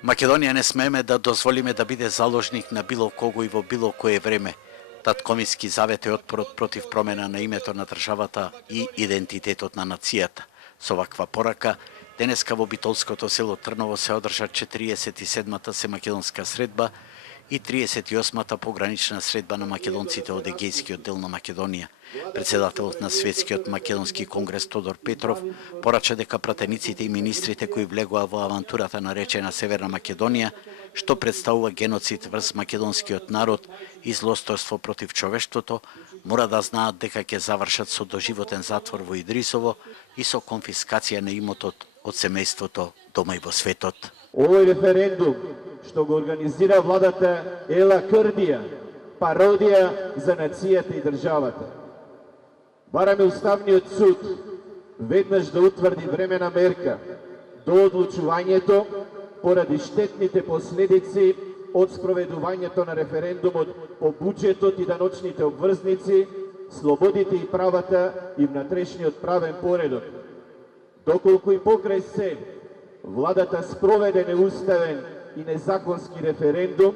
Македонија не смееме да дозволиме да биде заложник на било кого и во било кое време. Татковински завет е отпорот против промена на името на државата и идентитетот на нацијата. Со ваква порака, денеска во битолското село Трново се одржа 47-та семакедонска средба и 38-та погранична средба на македонците од Егејскиот дел на Македонија. Председателот на Светскиот македонски конгрес Тодор Петров порача дека пратениците и министрите кои влегува во авантурата наречена Северна Македонија, што представува геноцид врз македонскиот народ и злосторство против човештвото, мора да знаат дека ќе завршат со доживотен затвор во Идрисово и со конфискација на имотот од семејството дома и во светот. Овој референдум што го организира владата Ела Крдија, пародија за нацијата и државата. Бараме Уставниот суд веднаш да утврди времена мерка до одлучувањето поради штетните последици од спроведувањето на референдумот по буџетот и даночните обврзници, слободите и правата и внатрешниот правен поредок. Доколку и покрај се, владата спроведе неуставен и незаконски референдум,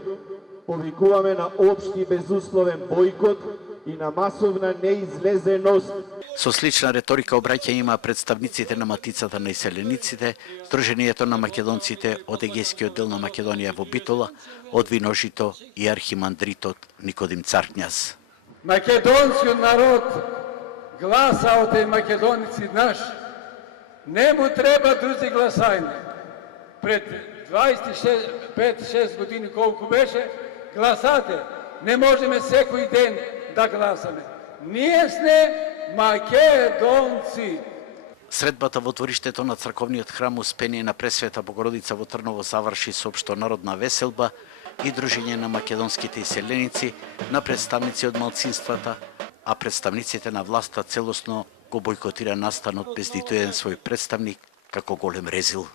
повикуваме на општи и безусловен бојкот и на масовна неизлезеност. Со слична реторика обраќање има представниците на Матицата на иселениците, Сдруженијето на македонците од Егејскиот дел на Македонија во Битола, од Виножито и архимандритот Никодим Царкњас. Македонскиот народ гласа од е македоници наш. Не му треба други гласање. Пред 25-6 години колку беше, гласате. Не можеме секој ден да гласаме. Ние сме македонци. Средбата во двориштето на црковниот храм Успение на Пресвета Богородица во Трново заврши со општонародна веселба и дружење на македонските иселеници, на представници од малцинствата, а представниците на власта целосно го бојкотира настанот без ниту еден свој представник како голем резил.